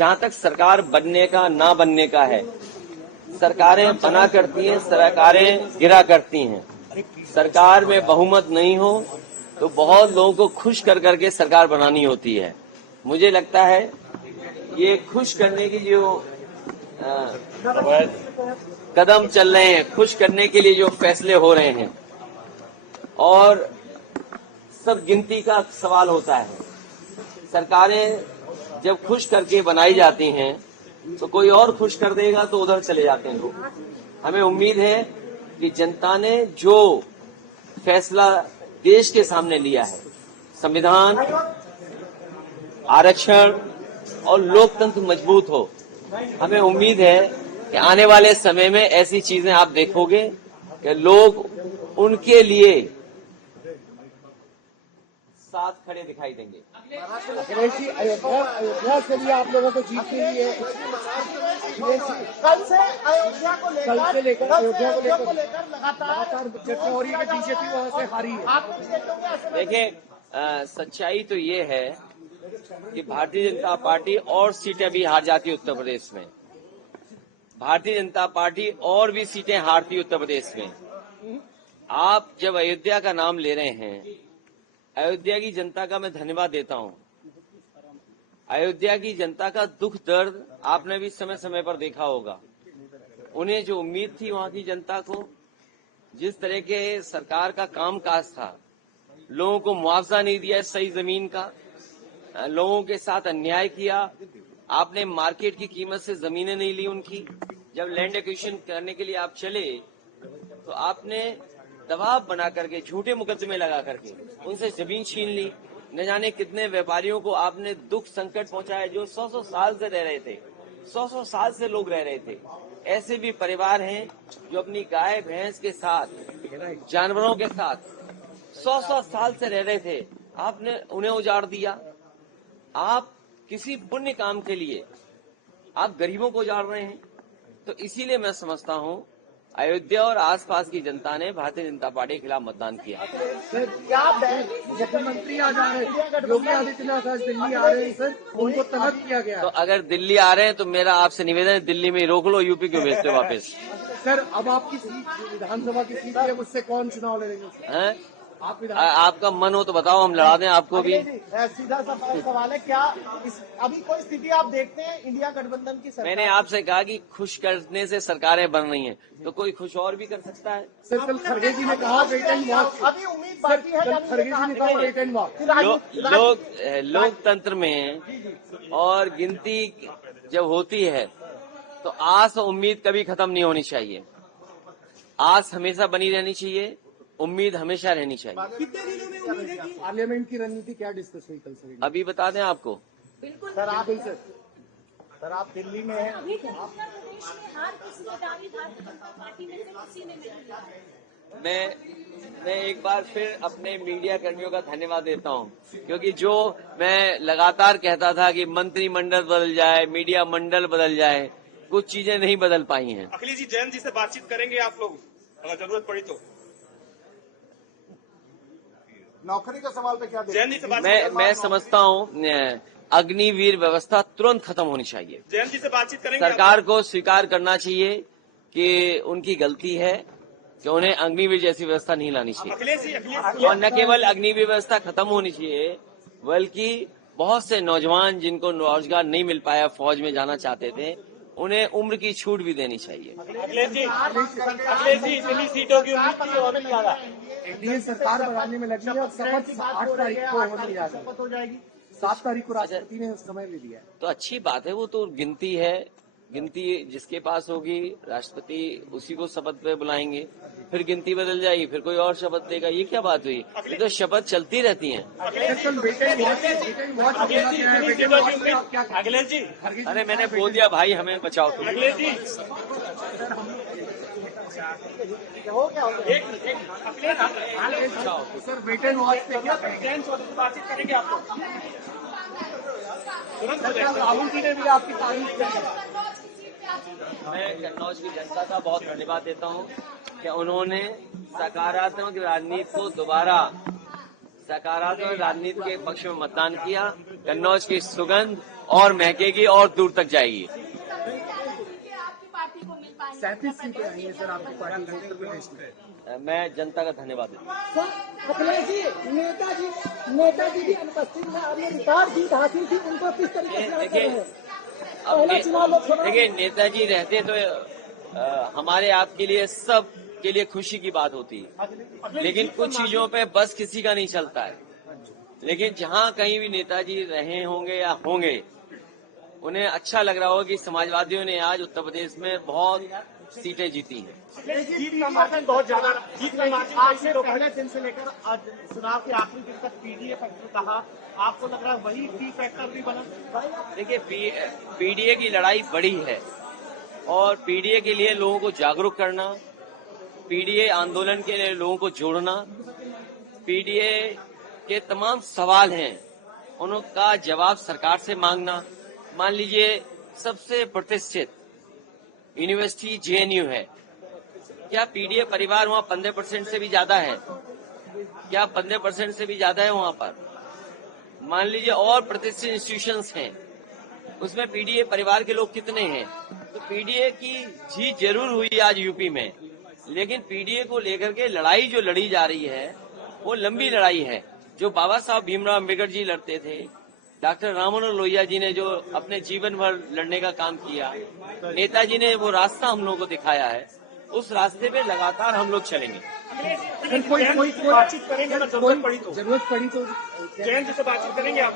जहां तक सरकार बनने का ना बनने का है, सरकारें बना करती हैं, सरकारें गिरा करती हैं। सरकार में बहुमत नहीं हो तो बहुत लोगों को खुश कर करके सरकार बनानी होती है। मुझे लगता है ये खुश करने की जो कदम चल रहे हैं, खुश करने के लिए जो फैसले हो रहे हैं, और सब गिनती का सवाल होता है। सरकारें जब खुश करके बनाई जाती हैं तो कोई और खुश कर देगा तो उधर चले जाते हैं लोग। हमें उम्मीद है कि जनता ने जो फैसला देश के सामने लिया है, संविधान, आरक्षण और लोकतंत्र मजबूत हो, हमें उम्मीद है कि आने वाले समय में ऐसी चीजें आप देखोगे कि लोग उनके लिए साथ खड़े दिखाई देंगे। अखिलेश जी, अयोध्या से भी आप लोगों को जीत के लिए कल से अयोध्या को लेकर लगातार चर्चा हो रही है कि बीजेपी वहां से हारी है। देखिए, सच्चाई तो ये है कि भारतीय जनता पार्टी और सीटें भी हार जाती उत्तर प्रदेश में। भारतीय जनता पार्टी और भी सीटें हारती उत्तर प्रदेश में। आप जब अयोध्या का नाम ले रहे हैं, अयोध्या की जनता का मैं धन्यवाद देता हूं। अयोध्या की जनता का दुख दर्द आपने भी समय समय पर देखा होगा। उन्हें जो उम्मीद थी वहां की जनता को, जिस तरह के सरकार का कामकाज था, लोगों को मुआवजा नहीं दिया सही जमीन का, लोगों के साथ अन्याय किया, आपने मार्केट की कीमत से जमीनें नहीं ली उनकी। जब लैंड एक्विजिशन करने के लिए आप चले तो आपने दबाव बना करके, झूठे मुकदमे लगा करके उनसे जमीन छीन ली। न जाने कितने व्यापारियों को आपने दुख संकट पहुंचाया जो 100-100 साल से रह रहे थे, 100-100 साल से लोग रह रहे थे। ऐसे भी परिवार हैं जो अपनी गाय भैंस के साथ, जानवरों के साथ 100-100 साल से रह रहे थे, आपने उन्हें उजाड़ दिया। आप किसी पुण्य काम के लिए आप गरीबों को उजाड़ रहे हैं। तो इसीलिए मैं समझता हूं अयोध्या और आसपास की जनता ने भारतीय जनता पार्टी के खिलाफ मतदान किया। मुख्यमंत्री आ जा रहे हैं, योगी आदित्यनाथ आज दिल्ली आ रहे हैं सर, उनको तलब किया गया। तो अगर दिल्ली आ रहे हैं तो मेरा आपसे निवेदन है, दिल्ली में रोक लो, यूपी क्यों भेजते हो वापस? सर, अब आपकी सीट विधानसभा की सीट है, उससे कौन चुनाव लड़ेंगे? हैं? आपका मन हो तो बताओ, हम लड़ा दें आपको भी। सीधा सा सवाल है, क्या अभी कोई स्थिति आप देखते हैं इंडिया गठबंधन की सरकार? मैंने आपसे कहा कि खुश करने से सरकारें बन रही हैं, तो कोई खुश और भी कर सकता है। सर, कल खड़गे जी ने कहा वेट एंड वॉच। अभी उम्मीद बाकी है। खड़गे जी ने कहा वेट एंड वॉच। लोकतंत्र में और गिनती जब होती है तो आस और उम्मीद कभी खत्म नहीं होनी चाहिए। आस हमेशा बनी रहनी चाहिए, उम्मीद हमेशा रहनी चाहिए। कितने दिनों में उम्मीद है कि पार्लियामेंट की रणनीति क्या डिस्कस हुई कल से? अभी बता दें आपको। बिल्कुल सर, आप दिल्ली में हैं। अभी उत्तर प्रदेश में हर हिस्सेदारी भारतीय जनता पार्टी में से किसी ने नहीं लिया है। मैं एक बार फिर अपने मीडिया कर्मियों का धन्यवाद देता हूं, क्योंकि जो मैं लगातार कहता था कि मंत्रिमंडल बदल जाए, मीडिया मंडल बदल जाए, कुछ चीजें नहीं बदल पाई हैं। अखिलेश जी, जयंत जी से बातचीत करेंगे आप लोग अगर जरूरत पड़ी तो? नौकरी का सवाल पे क्या जयंत जी से बातचीत मैं समझता हूं अग्निवीर व्यवस्था तुरंत खत्म होनी चाहिए। जयंत जी से बातचीत करेंगे। सरकार को स्वीकार करना चाहिए कि उनकी गलती है कि उन्हें अग्निवीर जैसी व्यवस्था नहीं लानी चाहिए। अखिलेश जी, और न केवल अग्निवीर व्यवस्था खत्म होनी चाहिए, बल्कि बहुत से नौजवान जिनको रोजगार नहीं मिल पाया, फौज में जाना चाहते थे, उन्हें उम्र की छूट भी देनी चाहिए। अखिलेश जी इतनी सीटों की उम्मीद थी और भी ज्यादा। एनडीए सरकार बनाने में लगी है और शपथ 8 तारीख को होने जा रही है। 7 तारीख को राष्ट्रपति ने समय ले लिया है। तो अच्छी बात है, वो तो गिनती है, गिनती जिसके पास होगी राष्ट्रपति उसी को शपथ पे बुलाएंगे, फिर गिनती बदल जाएगी, फिर कोई और शपथ देगा। ये क्या बात हुई? ये तो शपथ चलती रहती हैं। अखिलेश जी, अरे मैंने बोल दिया भाई, हमें बचाओ तुम। Akhilesh ji, sir, wait and watch पे क्या जयंत चौधरी से बातचीत करेंगे आप लोग तुरंत? राहुल जी ने भी आपकी तारीफ की। मैं कन्नौज की जनता का बहुत धन्यवाद देता हूं कि उन्होंने सकारात्मक राजनीति को दोबारा सकारात्मक राजनीति के पक्ष में मतदान किया। कन्नौज की सुगंध और महकेगी और दूर तक जाएगी। आपकी पार्टी को मिल पाएंगे। 37 सीटें आई हैं सर आपकी पार्टी में उत्तर प्रदेश में। मैं जनता का धन्यवाद देता हूँ। अखिलेश जी, नेताजी की अनुपस्थिति में आपने रिकॉर्ड जीत हासिल की, उनको किस तरीके से देखिए, पहला चुनाव लोकसभा देखिए नेताजी रहते तो हमारे आपके लिए सब के लिए खुशी की बात होती है, लेकिन कुछ चीजों पे बस किसी का नहीं चलता है। लेकिन जहाँ कहीं भी नेताजी रहे होंगे या होंगे, उन्हें अच्छा लग रहा होगा कि समाजवादियों ने आज उत्तर प्रदेश में बहुत सीटें जीती हैं। जीत का मार्जिन बहुत ज्यादा, जीत का मार्जिन आपने पहले दिन से लेकर आज चुनाव के आखिरी दिन तक पीडीए फैक्टर कहा, आपको लग रहा है वही की फैक्टर भी बना? देखिए पीडीए की लड़ाई बड़ी है और पीडीए के लिए लोगों को जागरूक करना, पीडीए आंदोलन के लिए लोगों को जोड़ना, पीडीए के तमाम सवाल हैं उनका जवाब सरकार से मांगना। मान लीजिए सबसे प्रतिष्ठित यूनिवर्सिटी जेएनयू है, क्या पीडीए परिवार वहाँ 15% से भी ज्यादा है? क्या 15% से भी ज्यादा है वहाँ पर? मान लीजिए और प्रतिष्ठित इंस्टीट्यूशंस हैं, उसमें पीडीए परिवार के लोग कितने हैं? तो पीडीए की जीत जरूर हुई आज यूपी में, लेकिन पीडीए को लेकर के लड़ाई जो लड़ी जा रही है वो लंबी लड़ाई है। जो बाबा साहब भीमराव अम्बेडकर जी लड़ते थे, डॉक्टर राम मनोहर लोहिया जी ने जो अपने जीवन भर लड़ने का काम किया, नेताजी ने वो रास्ता हम लोगों को दिखाया है, उस रास्ते पे लगातार हम लोग चलेंगे। कोई बातचीत करेंगे ना, जरूरत पड़ी तो जरूरत पड़ी तो जयंत से बातचीत करेंगे आप?